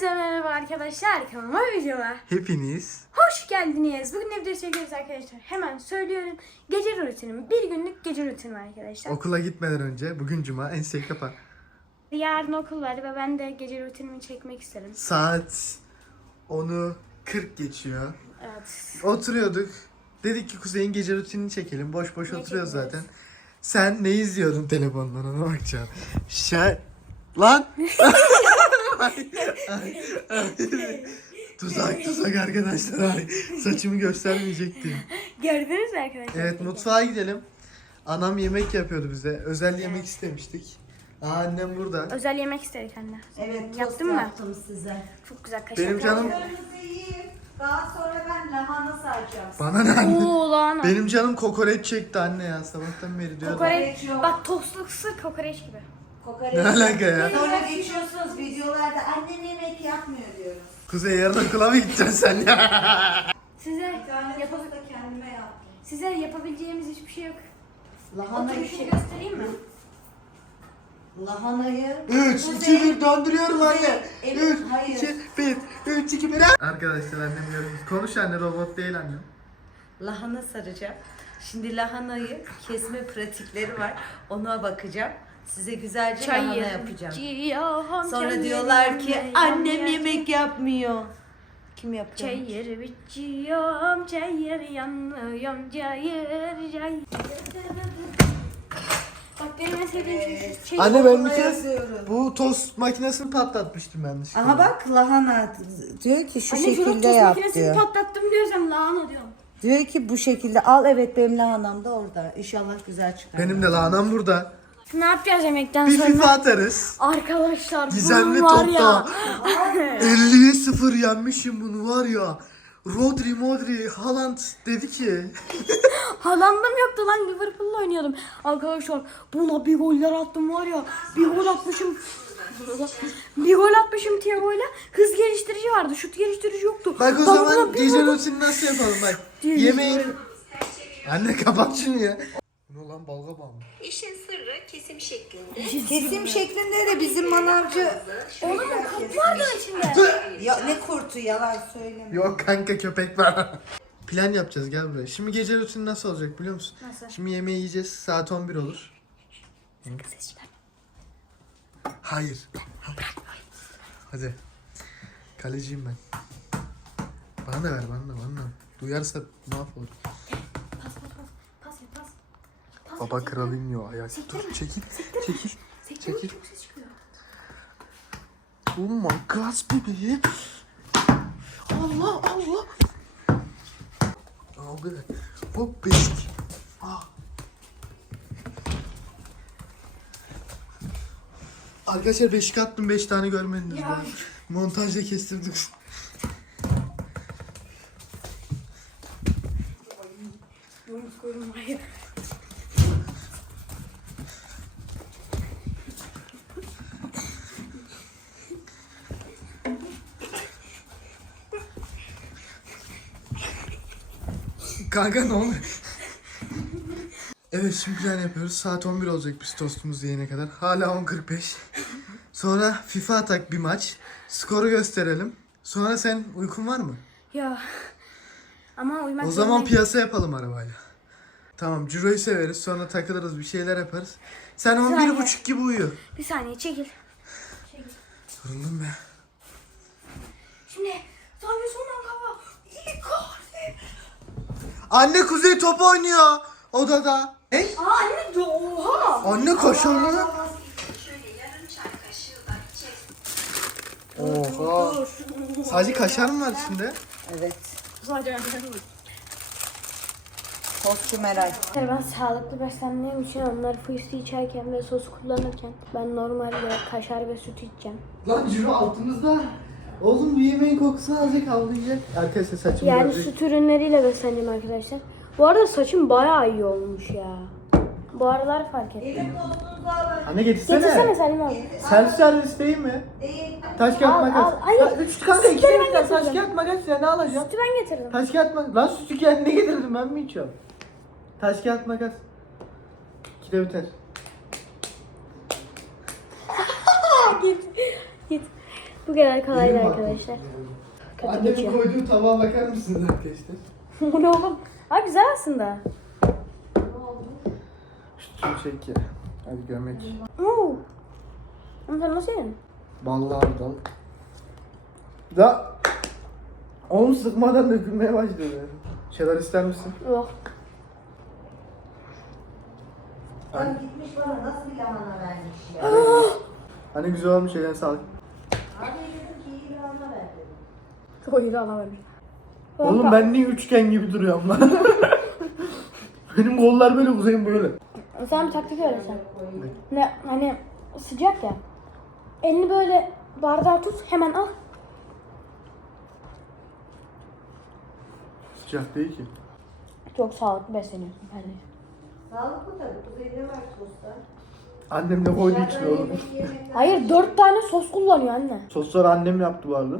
Hepinize merhaba arkadaşlar. Kanalıma videoma Hepiniz hoş geldiniz. Bugün ne video çekiyoruz arkadaşlar? Hemen söylüyorum. Gece rutinim. Bir günlük gece rutinim arkadaşlar. okula gitmeden önce bugün cuma en şey kapa. Yarın okul var ve ben de gece rutinimi çekmek isterim. Saat 10'u 40 geçiyor. Evet. Oturuyorduk. Dedik ki Kuzey'in gece rutinini çekelim. Boş boş Ne oturuyoruz çekiyoruz? zaten. Sen ne izliyordun telefondan ona bakacağım. Şey... Lan! Tuzak tuzak arkadaşlar. Ay, saçımı göstermeyecektim. Gördünüz mü arkadaşlar? Evet mutfağa gidelim. Anam yemek yapıyordu bize. Özel yemek istemiştik. Aa, annem burada. Özel yemek istedik anne. Evet, tost Yaptın mı? yaptım size. Çok güzel kaşar. Benim canım Kırmızı. Daha sonra ben lahana saracağım. bana ne anne? Oo lan. Benim canım kokoreç çekti anne ya sabahtan beri diyor. Kokoreç. yok. Bak tostlusu kokoreç gibi. Kokoreç. Ne alaka ya? Sonra geçiyorsunuz videolarda annem yemek yapmıyor diyoruz. Kuzey yarın okula mı gideceksin sen ya? Size Bir tane da kendime yaptım. size yapabileceğimiz hiçbir şey yok. Lahanayı Oturuşunu şey, göstereyim mi? lahanayı 3, 2, 1 döndürüyorum anne. Evet, 3, hayır. 2, 1, 3, 2, 1. Arkadaşlar annem görüyoruz. Konuş anne robot değil annem. lahana saracağım. Şimdi lahanayı kesme pratikleri var. Ona bakacağım. Size güzelce lahana yapacağım. Sonra diyorlar ki annem yemek yapmıyor. Kim yapıyor? Çayır biçiyorum, çayır yanıyorum, çayır çayır. Bak benim en sevdiğim şey şu. Şey, Anne ben bir kez yazıyorum. bu tost makinesini patlatmıştım yanlışlıkla. Aha bak lahana diyor ki şu Anne şurada şekilde tost yap makinesini diyor. patlattım diyorsam lahana diyorum. Diyor ki bu şekilde al evet benim lahanam da orada. İnşallah güzel çıkar. Benim de lahanam burada. Ne yapacağız yemekten Bir sonra? FIFA atarız. Arkadaşlar Gizemli bunun var ya. topta 50'ye 0 yenmişim bunu var ya. Rodri Modri Haaland dedi ki Haaland'ım yoktu lan Liverpool'la oynuyordum. Arkadaşlar buna bir goller attım var ya. Bir gol atmışım. bir gol atmışım Thiago'yla. Hız geliştirici vardı. Şut geliştirici yoktu. Bak o zaman bir gece rutini nasıl yapalım bak. Yemeğin... Anne kapat şunu ya. Bu ne lan balga bağ mı? İşin sırrı kesim şeklinde. Kesim şeklinde de bizim manavcı. Oğlum kurt vardı içinde. Ya ne kurtu yalan söyleme. Yok kanka köpek var. Plan yapacağız gel buraya. Şimdi gece rutini nasıl olacak biliyor musun? Nasıl? Şimdi yemeği yiyeceğiz saat 11 olur. Hayır. Hadi. Kaleciyim ben. Bana da ver bana da bana da. Duyarsa mahvolur. Pas pas pas. Pas ver pas. Pas Baba yo ayak. Sektirme, Dur çekil. Çekil. Çekil. Oh my god bebeğim. Allah Allah. Oh good. Hop beşik. Ah. Arkadaşlar beşik attım 5 tane görmediniz. Ya. mi? Montajda kestirdik. Koydum var Kanka ne oluyor? Evet şimdi plan yapıyoruz. Saat 11 olacak biz tostumuzu yiyene kadar. Hala 10.45. Sonra FIFA atak bir maç. Skoru gösterelim. Sonra sen uykun var mı? Ya. Ama uyumak O zaman zorundayım. piyasa yapalım arabayla. Tamam ciroyu severiz sonra takılırız bir şeyler yaparız. Sen saniye. 11.30 gibi uyu. Bir saniye çekil. Yoruldum be. Şimdi saniye sonra kafa. Icardi. Anne Kuzey top oynuyor odada. Hey? Aa anne de oha. Anne kaşarlı. Şöyle yarım çay kaşığı da içerisine Oha. Sadece kaşar mı var içinde? Evet. Sadece Tostçu Meral. ben sağlıklı beslendiğim için onlar fıstı içerken ve sos kullanırken ben normalde kaşar ve süt içeceğim. Lan ciro altımızda. Oğlum bu yemeğin kokusunu alacak avlayacak. Arkadaşlar saçım Yani görecek. süt ürünleriyle beslendim arkadaşlar. Bu arada saçım bayağı iyi olmuş ya. Bu aralar fark ettim. Anne getirsene. Getirsene Salim abi. Self servis değil mi? Değil. Taş Al, kağıt makas. al. Hayır. Ya, Üç kanka iki Sütleri ben tane taş kağıt makas ya ne alacağım? Sütü ben getirdim. Taş kağıt makas. Lan sütü kendine getirdim ben mi içiyorum? Taş kağıt makas. İki de biter. Bu kadar kolaydı arkadaşlar. Kötü Annemin geçiyor. koyduğu tabağa bakar mısınız arkadaşlar? Bu ne oğlum? Ay güzel aslında. Şu şeker. Hadi gömek. Oo. Ama sen nasıl yedin? Ballı hardal. Da Oğlum sıkmadan dökülmeye başladı. Şeyler ister misin? Yok. Lan gitmiş bana nasıl bir lahana vermiş ya. Hani güzel olmuş eline sağlık. Abi dedim ki iyi ver dedim. Oğlum ben niye üçgen gibi duruyorum lan? Benim kollar böyle uzayım böyle. Sen bir taktik öğretsen. Ne hani sıcak ya. Elini böyle bardağa tut hemen al. Sıcak değil ki. Çok sağlıklı besleniyorsun kardeşim. Sağlıklı tabii. Kuzeyde var sosta. Annem de koydu içine oğlum. Hayır dört tane sos kullanıyor anne. Sosları annem yaptı bu arada.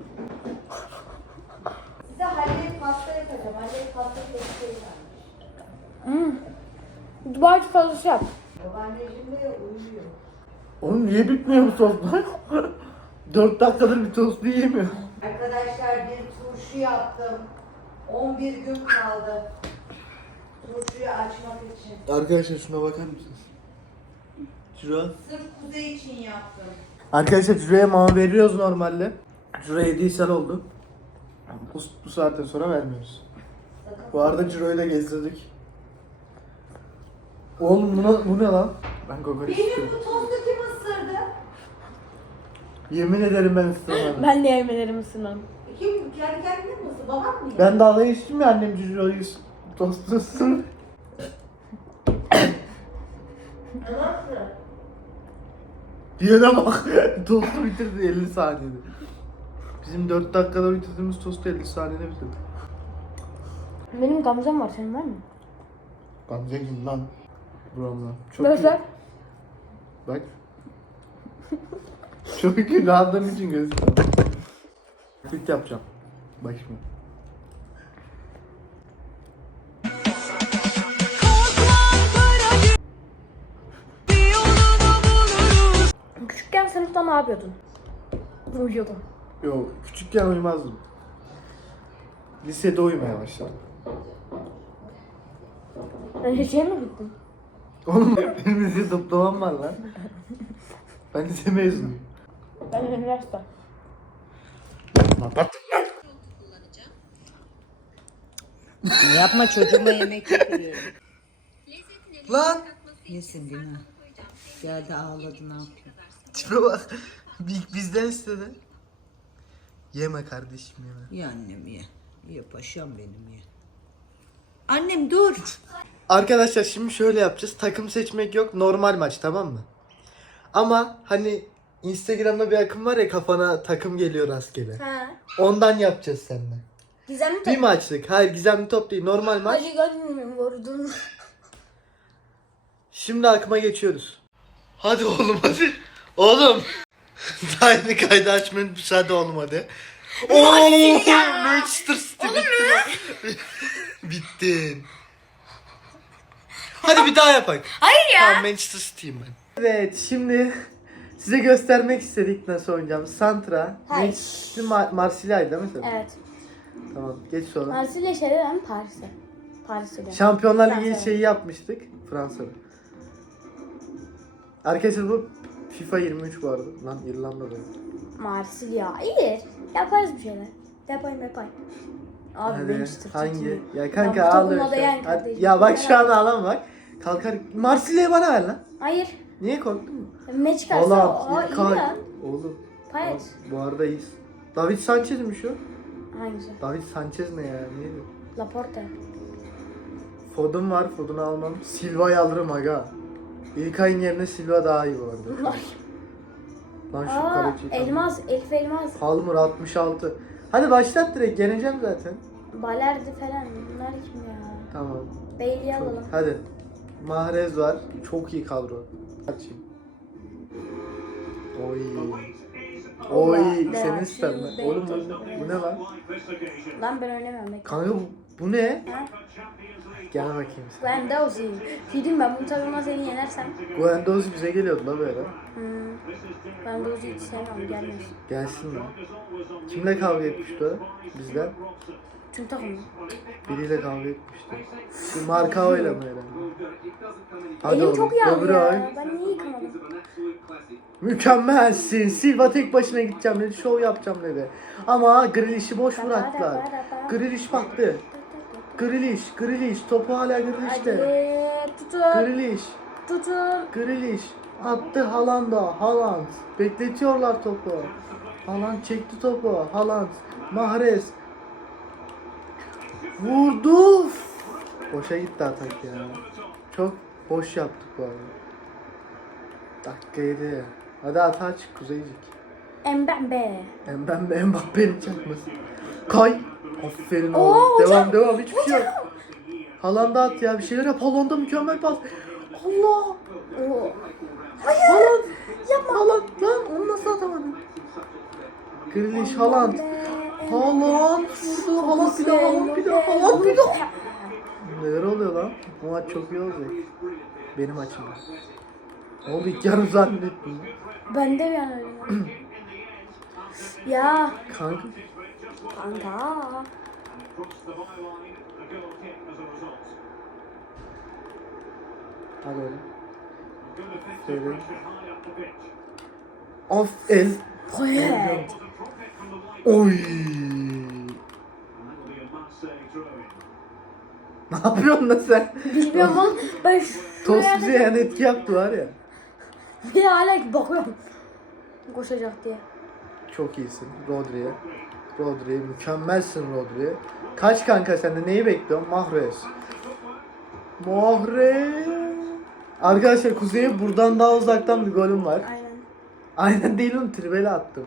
Size hallet pasta yapacağım. Hallet pasta var. Hmm. Dubai çikolatası yap. Babaanneciğim de uyuyor. Oğlum niye bitmiyor bu soslar? 4 dakikadır bir tost yiyemiyor. Arkadaşlar bir turşu yaptım. 11 gün kaldı. Turşuyu açmak için. Arkadaşlar şuna bakar mısınız? Şuraya. Sırf kuzey için yaptım. Arkadaşlar Cüre'ye mama veriyoruz normalde. Cüre 7 ishal oldu. Bu, bu saatten sonra vermiyoruz. Bu arada Cüre'yi de gezdirdik. Oğlum buna, bu ne lan? Ben kokoreç Benim istiyorum. bu tostu kim ısırdı? Yemin ederim ben istemedim. Ben de yemelerimi ısınırım. Kim? Kendi kendine mi ısırdı? Babam mı? Ben dalga geçtim ya annem Cüre'yi tostu ısırdı. Nasıl? Diyene bak. Tostu bitirdi 50 saniyede. Bizim 4 dakikada bitirdiğimiz tostu 50 saniyede bitirdi. Benim gamzem var senin var mı? Gamze kim lan? Buramla. Çok Göster. iyi. Bak. Çok iyi rahatlığım için göster. Quick yapacağım. Bak şimdi. Küçükken sınıfta ne yapıyordun? Uyuyordum. Yo küçükken uyumazdım. Lisede uyumaya başladım. Ben liseye mi gittin? Oğlum benim lise diplomam var lan. Ben lise mezunuyum. Ben üniversite. Kapat. Yapma çocuğuma yemek yapıyorum. Lan. Yesin günah. Geldi ağladı ne yapıyor? Tipe bak. Bi- Bizden istedi. Yeme kardeşim yeme. Ye annem ye. Ye paşam benim ye. Annem dur. Arkadaşlar şimdi şöyle yapacağız. Takım seçmek yok. Normal maç tamam mı? Ama hani Instagram'da bir akım var ya kafana takım geliyor rastgele. Ha. Ondan yapacağız seninle. Gizemli Bir maçlık. Hayır gizemli top değil. Normal maç. Hacı gönlümü vurdun. Şimdi akıma geçiyoruz. Hadi oğlum hadi. Oğlum. Daha yeni kaydı açmayı hadi oğlum hadi. Oo, Manchester City bitti. Bittin. Hadi bir daha yapalım. Hayır ya. Tamam Manchester City'yim ben. Evet şimdi size göstermek istedik nasıl oynayacağım. Santra, Hayır. Manchester Mar- Marsilya'ydı değil mi sen? Evet. Tamam geç sonra. Marsilya şeyde ben Paris'te. Paris'te. Şampiyonlar Ligi şeyi yapmıştık Fransa'da. Arkadaşlar bu FIFA 23 bu arada. Lan İrlanda'da. Marsilya. İyi. Yaparız bir şeyler. Yapayım yapayım. Abi Hadi Manchester hangi? Ya kanka Ya ağlıyor şu an. Hadi-. Ya bak şu an ağlama bak. Kalkar. Marsilya'yı bana ver lan. Hayır. Niye korktun mu? Ne çıkarsa o Haaland, iyi İlkay. lan. Oğlum. Payet. Bu arada iyiyiz. David Sanchez'miş o. Hangisi? David Sanchez ne ya? Neydi? Laporte. Foden var. Foden'u almam. Silva'yı alırım aga. İlkay'ın yerine Silva daha iyi bu arada. Lan şu Aa, tanıdım. elmas. Elif elmas. Palmer 66. Hadi başlat direkt yeneceğim zaten. Balerdi falan. Bunlar kim ya? Tamam. Bailey'i Çok- alalım. Hadi. Mahrez var. Çok iyi kadro. Açayım. Oy. Oy. Allah, Senin be, ister mi? be, Oğlum bu, bu ne lan? Lan ben. Bekle. Kanka bu Bu ne? Ha? Gel bakayım sen. Guendouzi. Dedim ben bu takımda seni yenersem. Guendouzi bize geliyordu la böyle. Hmm. Guendouzi hiç sevmem gelmez. Gelsin lan. Kimle kavga etmişti o? Bizden. Tüm takımı. Biriyle kavga etmişti. Şu Markao ile mi herhalde? Hadi Elim oğlum. çok yağlı öbürü ay. ya. Ben niye yıkamadım? Mükemmelsin. Silva tek başına gideceğim dedi. Şov yapacağım dedi. Ama Grealish'i boş bıraktılar. Grealish baktı. Grealish, Grealish. Topu hala Grealish'te. Hadi tutun. Grealish, Tutun. Grealish. Attı Haaland'a. Haaland. Bekletiyorlar topu. Haaland çekti topu. Haaland. Mahrez. Vurdu. Boşa gitti atak ya. Çok boş yaptık bu arada. Dakika yedi. Hadi atağa çık Kuzeycik. Mbembe. Ben Mbappe'nin çakması. Kay. Aferin Oo, oğlum. Devam hocam, devam hiçbir şey yok. Haaland'a at ya bir şeyler yap. Haaland'a mükemmel pas. Allah. Oo. Haaland. Yapma. Haaland lan onu nasıl atamadın? Grealish Haaland. Haaland vurdu. Haaland bir daha Haaland bir daha Haaland bir daha. Neler oluyor lan? Bu maç çok iyi olacak. Benim açımdan. Ne oldu ilk yarım zannettim. Ben de bir an öyle. ya Kanka. Kanka. Hadi oğlum. Şöyle. Of el. Evet. Oy. Ne yapıyorsun lan sen? Bilmiyorum ama ben Tost bize yani etki yaptı var ya. bir de hala bakıyorum. Koşacak diye. Çok iyisin Rodri'ye. Rodri mükemmelsin Rodri. Kaç kanka sen de neyi bekliyorsun? Mahrez. Mahrez. Arkadaşlar Kuzey'e buradan daha uzaktan bir golüm var. Aynen. Aynen değil oğlum tribele attım.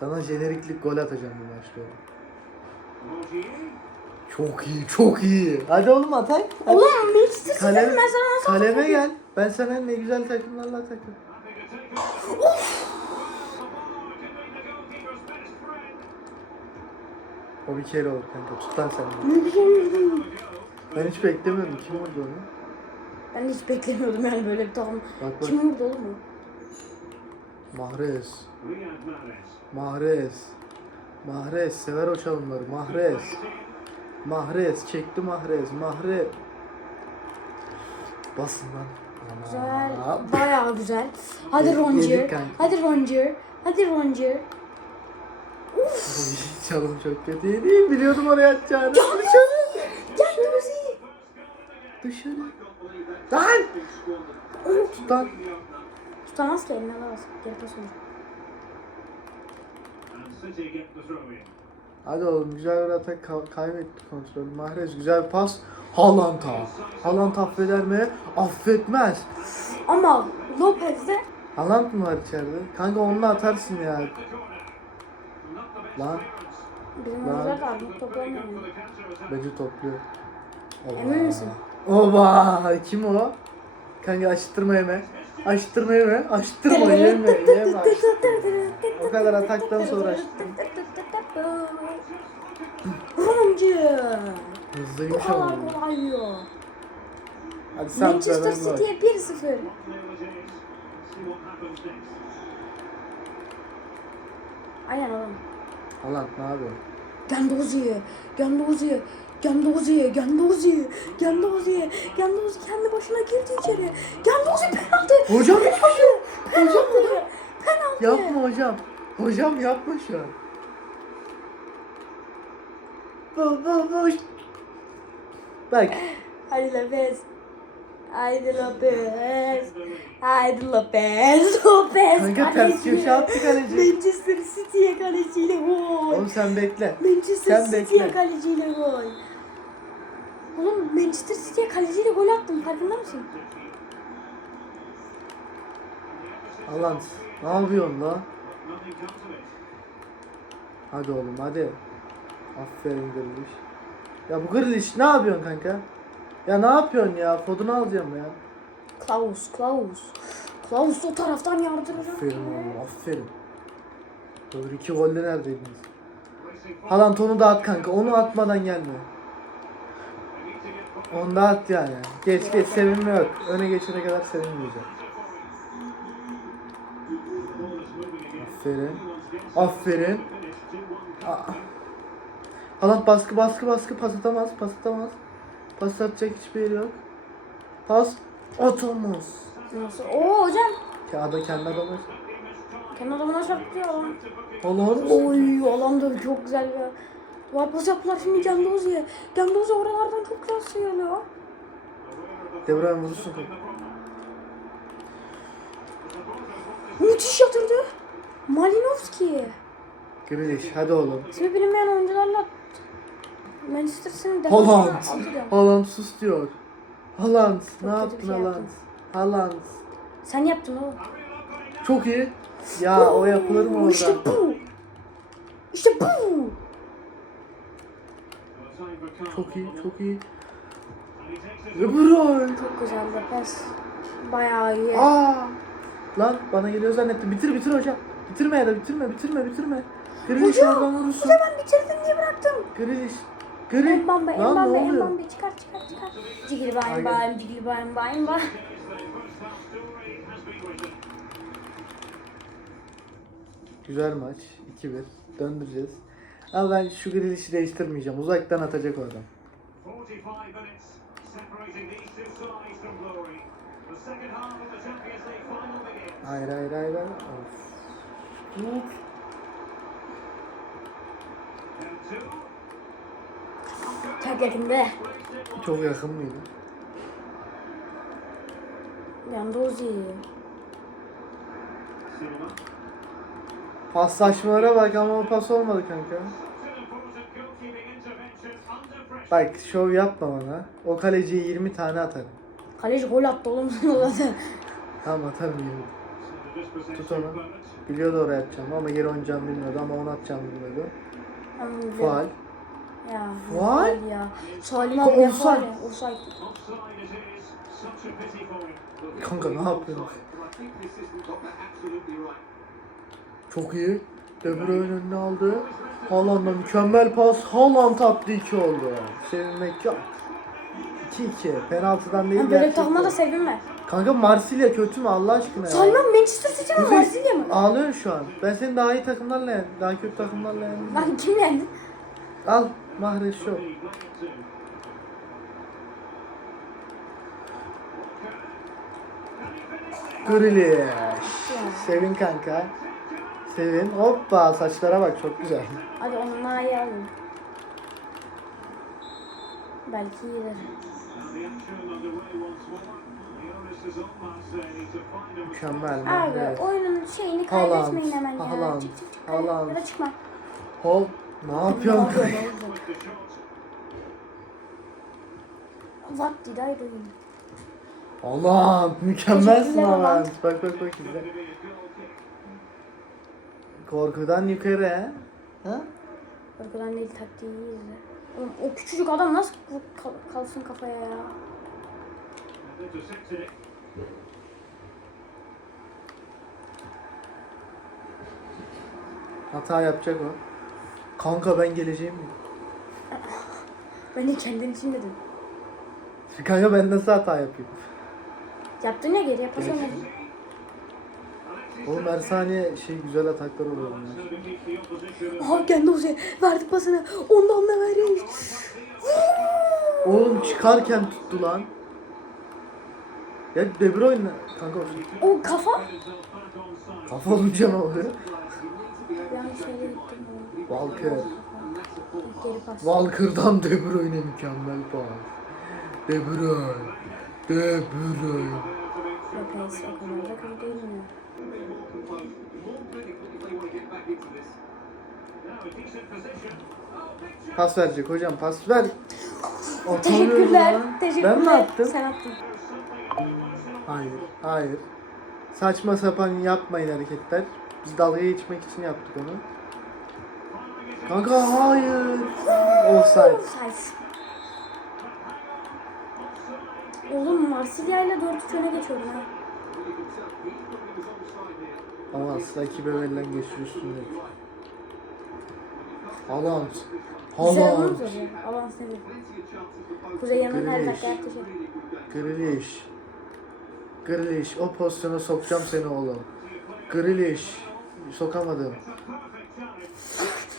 Sana jeneriklik gol atacağım bu maçta. Çok iyi, çok iyi. Hadi oğlum atay. Hadi. Ulan Manchester City'nin Kalem, ben sana nasıl kaleme gel. Ben sana ne güzel takımlarla takım. O bir kere olur kanka. Tut lan sen. de. Ben hiç beklemiyordum. Kim vurdu onu? Ben hiç beklemiyordum yani böyle bir takım. Bak bak. Kim vurdu oğlum o? Mahrez. Mahrez. Mahrez. Sever o çalımları. Mahrez. Mahrez. Çekti Mahrez. Mahrez. Basın lan. Güzel. Bayağı güzel. Hadi Yedik kanka. Hadi Ronger. Hadi Ronger. Çalım çok kötüydü. Biliyordum oraya atacağını. Dışarı. Gel Lucy. Dışarı. Lan. Tut lan. Tutamaz ki eline alamaz. Geri pas. Hadi oğlum güzel bir atak ka- kaybetti kontrolü. Mahrez güzel bir pas. Haaland'a. Haaland affeder mi? Affetmez. Ama Lopez de Haaland mı var içeride? Kanka onunla atarsın ya. Lan bizim Lan. da armut toplamıyor. bence topluyor. Oba. Emin misin? Oba kim o? Kanka açtırma yeme. Açtırma yeme. Açtırma yeme. Yeme açtırma. O kadar ataktan sonra açtım. Bu Hızlıymış kadar ama. kolay ya. Hadi sen Manchester. City'ye 1-0. Aynen oğlum. Haaland ne yapıyor? Gendozi, Gendozi, Gendozi, Gendozi, Gendozi, Gendozi kendi başına girdi içeri. Gendozi penaltı. Hocam Penaltı. Penaltı. yapma hocam. Hocam yapma şu an. Bu bu bu. Bak Haydi Lopez. Haydi Lopez. Haydi Lopez. Lopez. kanka ters köşe attı kaleci. Manchester City'ye kaleciyle gol. Oğlum sen bekle. Manchester sen City'ye kaleciyle gol. Oğlum Manchester City'ye kaleciyle gol attım farkında mısın? Haaland ne yapıyorsun la? Hadi oğlum hadi. Aferin Grealish. Ya bu Grealish ne yapıyorsun kanka? Ya ne yapıyorsun ya? Fodunu alacağım ya. Klaus, Klaus. Klaus o taraftan yardıracak. Aferin oğlum aferin. Öbür iki golde neredeydiniz? Haaland onu da at kanka. Onu atmadan gelme. Onu da at yani. Geç geç sevinme yok. Öne geçene kadar sevinmeyeceğim. Aferin. Aferin. Aa. Haaland baskı baskı baskı pas atamaz pas atamaz. Pas atacak hiçbir yeri yok. Pas atamaz. Nasıl? Oo hocam. Kağıda kendi adamı. Kendi adamına çarptı ya. Haaland. Oy alan da çok güzel bir. Var pas yaptılar şimdi Gendozi'ye. Gendozi oralardan çok güzel sıyırıyor. De Bruyne vurursun. Müthiş yatırdı. Malinovski. Grealish hadi oğlum. İsmi bilinmeyen oyuncularla Manchester City'nin Haaland. defansına. Haaland sus diyor. Haaland ne kötü bir yaptın şey Haaland? yaptın. Haaland. Sen yaptın oğlum. Çok iyi. Ya o yapılır mı orada? İşte bu. İşte bu. Çok iyi, çok iyi. De Bruyne. Çok güzel de pes. Bayağı iyi. Aa! Lan bana geliyor zannettim. Bitir bitir hocam. Bitirme ya da bitirme, bitirme, bitirme. Grealish Hocam, oradan vurursun. Hocam ben bitirdim diye bıraktım. Grealish. Grealish. Mbamba, Lan ne Mbamba, oluyor? Mbamba çıkar çıkar çıkar. Cigili bayım bayım, cigili bayım bayım bayım. Güzel maç. 2-1. Döndüreceğiz. Ama ben şu Grealish'i değiştirmeyeceğim. Uzaktan atacak o adam. 45 minutes separating these two sides from glory. The second half of the Champions League final begins. Hayır hayır hayır. hayır. Of. Yakında. Çok yakın mıydı? Silva. Paslaşmalara bak ama o pas olmadı kanka. Bak şov yapma bana. O kaleciye 20 tane atarım. Kaleci gol attı oğlum zaten. Tamam atarım 20. So the dispossessed Tut onu. Biliyordu oraya atacağımı ama geri oynayacağımı bilmiyordu ama onu atacağımı bilmiyordu. Anladım. Faal. Ya. Faal? ya. Salim abi offside. Kanka ne yapıyorsun? Çok iyi. De Bruyne önüne aldı. Haaland'a mükemmel pas. Haaland attı 2 oldu. Sevinmek yok. 2-2. Penaltıdan değil Ben böyle takıma da sevinme. Kanka Marsilya kötü mü Allah aşkına ya? Salim abi Manchester City mi Marsilya mı? Ağlıyorsun şu an. Ben seni daha iyi takımlarla yendim. Daha kötü takımlarla yendim. Lan kim yendi? Al Mahrez two. Grealish. Sevin kanka. Sevin. Hoppa saçlara bak çok güzel. Hadi onunla iyi alın. Belki iyidir. Mükemmel. Abi oyunun şeyini kaybetmeyin hemen ya. Haaland, Çık çık çık. Haaland. Ya da çıkma. Hol. Ne yapıyorsun? shot. What did I do? Haaland. Mükemmelsin Teşekkürler. Haaland. Bak bak bak izle. Korkudan yukarı he. Ha? Arkadan değil taktiği izle. Oğlum, o küçücük adam nasıl kal- kalsın kafaya ya? Hata yapacak o. Kanka ben geleceğim mi? Ben de kendin için dedim. Kanka ben nasıl hata yapayım? Yaptın ya geriye pas oynadın. Oğlum her saniye şey güzel ataklar oluyor bunlar. Aha geldi Ozan. Verdi pasını. Ondan da vereyim. Oğlum çıkarken tuttu lan. Ya De Bruyne kanka O kafa. himself back on side. kafa olunca ne oluyor? Yanlış yere gittim. Walker. Walker'dan De Bruyne mükemmel pas. De Bruyne. De Bruyne. O kadar da kötü değil mi? Pas verecek hocam pas ver. Atamıyorum Teşekkürler. lan. Teşekkürler. Ben mi attım? Sen attın. Hayır. Hayır. Saçma sapan yapmayın hareketler. Biz dalga geçmek için yaptık onu. Kanka hayır. Offside. Oğlum Marsilya ile 4-3 öne geçiyordum ha. Ama asla iki verilen geçiyor üstünde. Haaland. Haaland. ya. Allah'ın seni. Kuzey yanına her dakika yaklaşır. Grealish. Grealish. O pozisyona sokacağım seni oğlum. Grealish. Sokamadım.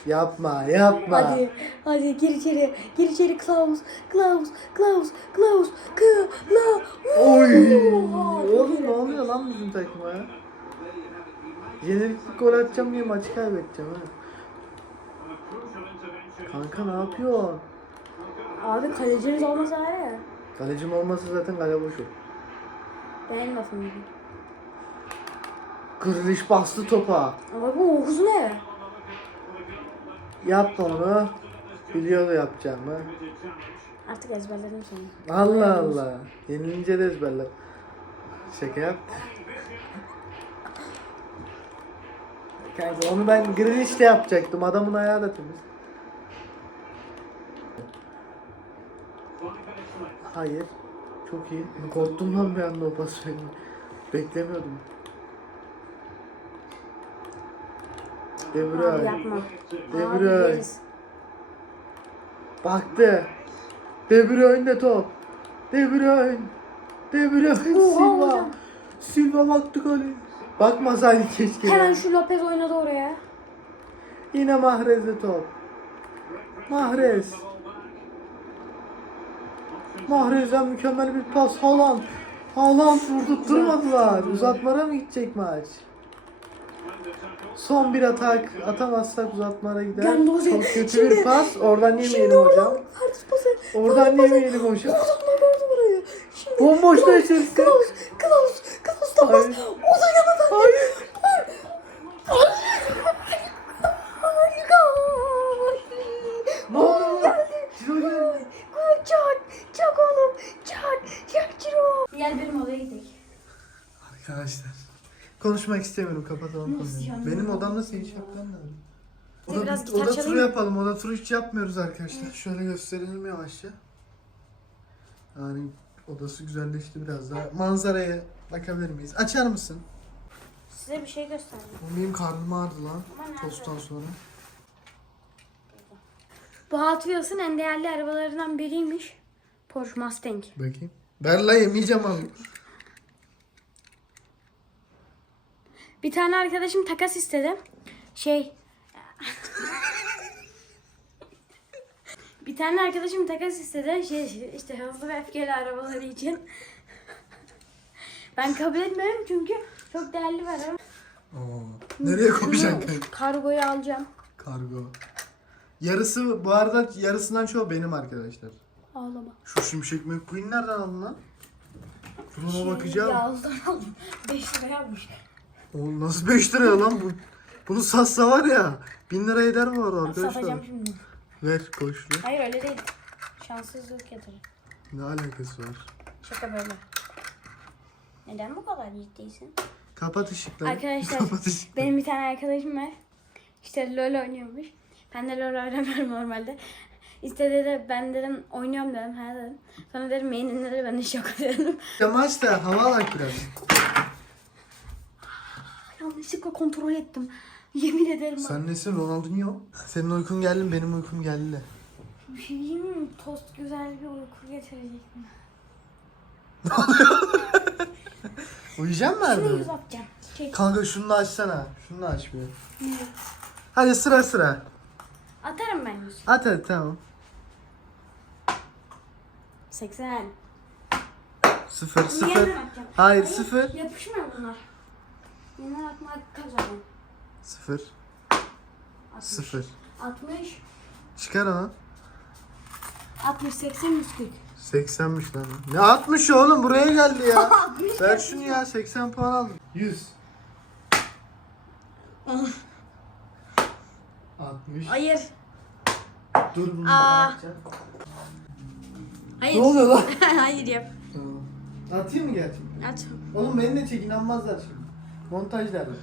Yapma yapma. Hadi, hadi gir içeri, gir içeri Klaus, Klaus, Klaus, Klaus, Klaus. Oy. Oğlum ne oluyor lan bizim takıma ya? Yenilikli gol atacağım diye maçı kaybedeceğim ha. Kanka ne yapıyor? Abi kaleciniz olmasa var ya. Kalecim olmasa zaten kale boşu. Gibi. Grealish bastı topa. Ama bu Oğuz ne? Yapma onu. Biliyordu yapacağımı. Artık ezberledim seni. Allah Allah. Yenilince de ezberler. Şaka yap. Kanka onu ben Grealish'le yapacaktım. Adamın ayağı da temiz. Hayır. Çok iyi. Korktum lan bir anda o pas. Beklemiyordum. Abi Bruyne. yapma. Abi Bruyne. yeriz. Baktı. De Bruyne top. De Bruyne. De Bruyne. Silva. hocam. Silva baktı gole. Bakmasaydı keşke. ya. Hemen şu Lopez oynadı oraya. Yine Mahrez'de top. Mahrez. Mahrez'den mükemmel bir pas. Haaland. Haaland vurdurtturmadılar. Uzatmalara mı gidecek maç? Son bir atak. Atamazsak uzatmalara gider. Gandozi. Çok kötü Şimdi- bir pas. Oradan yemeyelim hocam. oradan Kartus pası. Oradan yemeyelim hocam. Ozan'la gördü burayı. Şimdi Bomboş da Klaus, içerisi. Klaus, Klaus, Klaus da pas. Hayır. Ozan yanına Hayır. Ne oldu? Ciro geldi. Çak, çak oğlum, çak, çak Ciro. Gel benim odaya gidelim. Arkadaşlar. Konuşmak istemiyorum. Kapatalım konuyu. Benim odamda senin şapkan da. Oda, Biraz oda turu yapalım. Oda turu hiç yapmıyoruz arkadaşlar. Şöyle gösterelim yavaşça. Yani odası güzelleşti biraz daha. Manzaraya bakabilir miyiz? Açar mısın? Size bir şey göstereyim. Benim karnım ağrıdı lan. Tosttan sonra. Bu Hot Wheels'ın en değerli arabalarından biriymiş. Porsche Mustang. Bakayım. Berla yemeyeceğim abi. Bir tane arkadaşım takas istedi. Şey... bir tane arkadaşım takas istedi. Şey işte hızlı ve öfkeli arabaları için. ben kabul etmiyorum çünkü çok değerli araba. Oo. Nereye koyacaksın? Kargoyu alacağım. Kargo. Yarısı bu arada yarısından çoğu benim arkadaşlar. Ağlama. Şu şimşek McQueen nereden aldın lan? Şey, bakacağım. Yağız'dan aldım. 5 liraya almış. Oğlum nasıl 5 liraya lan bu? Bunu satsa var ya 1000 lira eder bu arada Satacağım arkadaşlar. şimdi. Ver koşlu. Hayır öyle değil. Şanssızlık getirir. Ne alakası var? Şaka böyle. Neden bu kadar ciddiysin? Kapat ışıkları. Arkadaşlar Kapat ışıkları. benim bir tane arkadaşım var. İşte LoL oynuyormuş. Ben de LoL oynamıyorum normalde. İşte dedi ben dedim oynuyorum dedim. Ha dedim. Sonra dedim mainin dedi ben de şok dedim. Yamaç da hava alak biraz. Yanlışlıkla kontrol ettim. Yemin ederim. Sen nesin Ronaldinho? Senin uykun geldi mi? Benim uykum geldi de. Bir şey diyeyim mi? Tost güzel bir uyku getirecek mi? Uyuyacak mı Şunu Erdoğan? yüz atacağım. Çek. Kanka şunu da açsana. Şunu da aç bir. Hadi sıra sıra. Atarım ben yüz. At hadi tamam. 80. Sıfır Bunu sıfır. yeniden atacağım. Hayır sıfır. Yapışmıyor bunlar. Yeniden atmak kazanıyor. Sıfır. 60. Sıfır. 60. Çıkar onu. 60, 80, 140. 80'miş lan. Ne 60 oğlum buraya geldi ya. Ver şunu ya 80 puan aldım. 100. 60. Hayır. Dur bunu Aa. yapacağım. Hayır. Ne oluyor lan? Hayır yap. Tamam. Atayım mı gerçekten? At. Oğlum beni de çek inanmazlar şimdi. Montajlarla.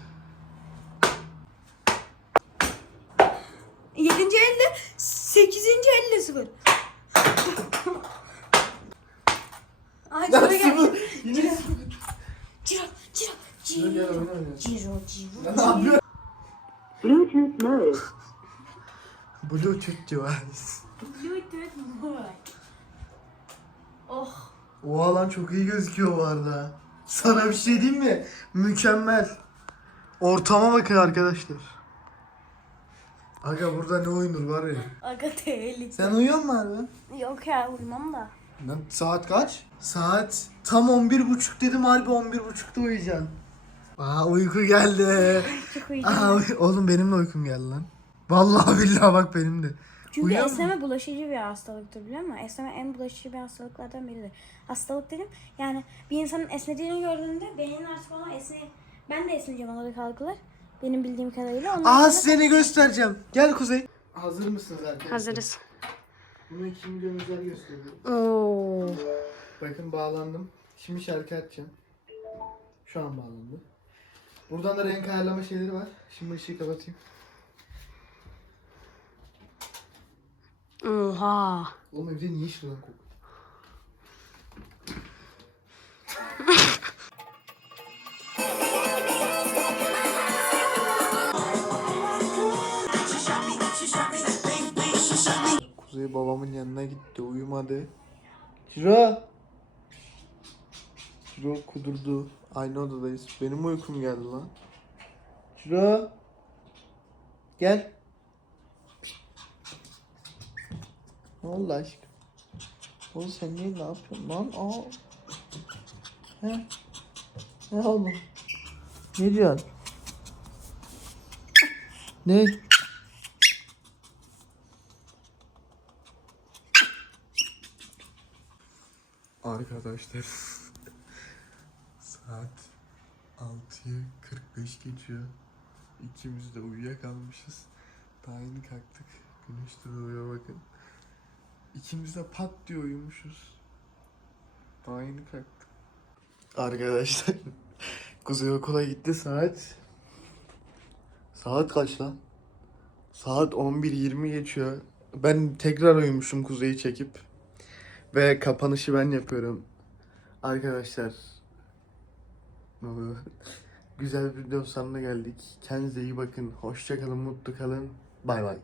7. elle 8. elle 0. Ay Lan Ciro gel. sıfır. Yine sıfır. Ciro, Ciro, gel Ciro. oyna. Ciro, Ciro. Ya Ne yapıyor? Bluetooth device. Oh. Oha lan çok iyi gözüküyor bu arada. Sana bir şey diyeyim mi? Mükemmel. Ortama bakın arkadaşlar. Aga burada ne oyunur var ya. Aga tehlike. Sen uyuyor musun harbi? Yok ya uyumam da. Lan saat kaç? Saat tam 11.30 dedim harbi 11.30'da uyuyacaksın. Aa uyku geldi. Çok Aa, uyuyacağım. uy- oğlum benim de uykum geldi lan. Vallahi billahi bak benim de. Çünkü Uyuyor esneme bulaşıcı bir hastalıktır biliyor musun? Esneme en bulaşıcı bir hastalıklardan biridir. Hastalık dedim yani bir insanın esnediğini gördüğünde beynin artık ona esne... Ben de esneyeceğim ona kalkılır. Benim bildiğim kadarıyla. Ondan Aa sonra- seni göstereceğim. Gel Kuzey. Hazır mısınız arkadaşlar? Hazırız. Bunu 2 milyon özel gösteriyorum. Oo. Bakın bağlandım. Şimdi şarkı açacağım. Şu an bağlandı. Buradan da renk ayarlama şeyleri var. Şimdi ışığı kapatayım. Oha. Oğlum evde niye şuradan kokuyor? Kuzey babamın yanına gitti uyumadı. Ciro. Ciro kudurdu. Aynı odadayız. Benim uykum geldi lan. Ciro. Gel. Ne oldu aşkım? Oğlum sen niye ne yapıyorsun lan? Aa. He? Ne oldu? Ne diyorsun? Ne? Arkadaşlar saat 6'yı 45 geçiyor. İkimiz de uyuyakalmışız. Daha yeni kalktık. Güneş de doğuyor bakın. İkimiz de pat diye uyumuşuz. Daha yeni kalktık. Arkadaşlar Kuzey okula gitti saat. Saat kaç lan? Saat 11.20 geçiyor. Ben tekrar uyumuşum Kuzey'i çekip. Ve kapanışı ben yapıyorum. Arkadaşlar. Güzel bir videonun sonuna geldik. Kendinize iyi bakın. Hoşça kalın, mutlu kalın. Bay bay.